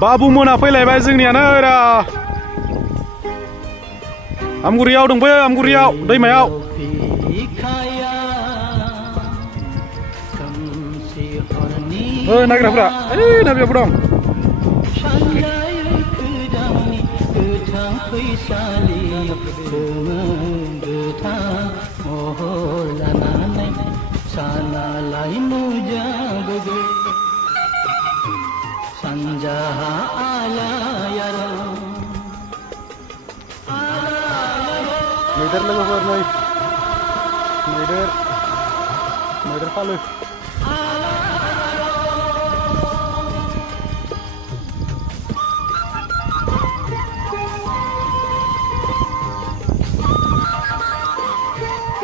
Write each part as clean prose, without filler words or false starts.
बाबु मोना फैलायबाय जोंनियानो रा आमगुरियाव दंफैयो आमगुरियाव दैमायाव नायग्राफोरा ओइ ना बेयावबो दं मैदेर लोगोफोर नै मैदेर फालो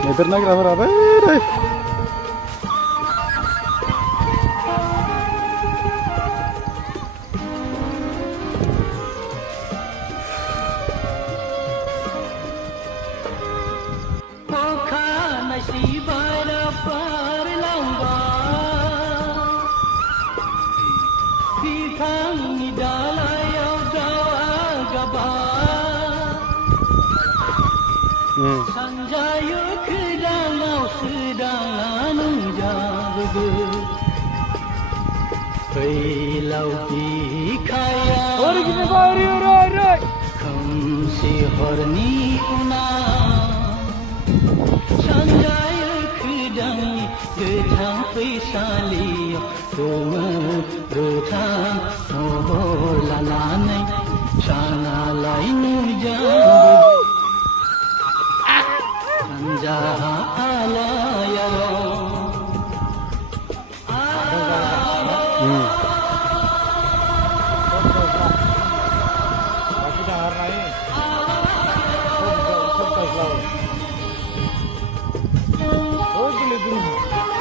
मैदेर नायग्राफोरा बै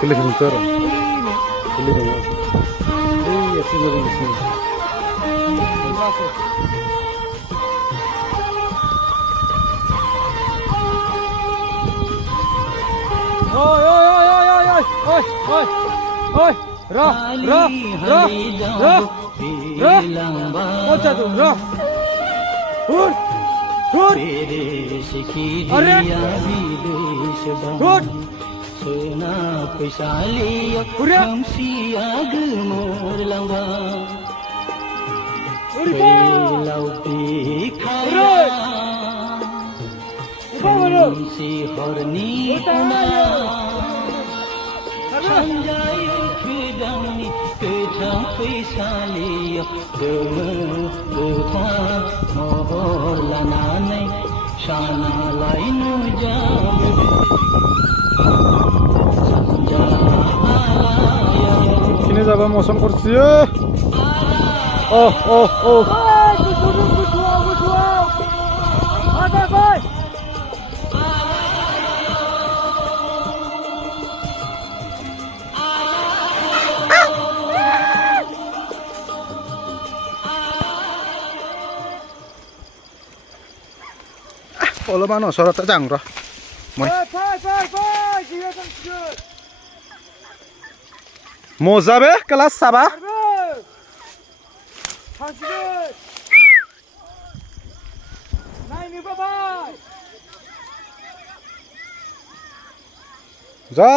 Televisor, televisor. Iya sih baru di sini. Oi, roh. Kota tuh, roh. Hur. Are. Hur. Sena pesali kamsi agmor lamba lauti khaya kamsi horni unaya sanjay khidani kecham pesali gumutha mohor lanane shana lainu jam Kini zaba mosong kursi ya. Oh. Bye. Kalau mana sorot tajang roh. Bye. Moza be kelas saba. Za.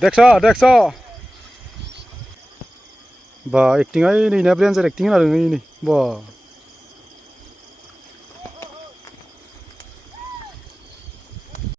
Deksa. Ba acting ai ni na brain acting la ini. Ba.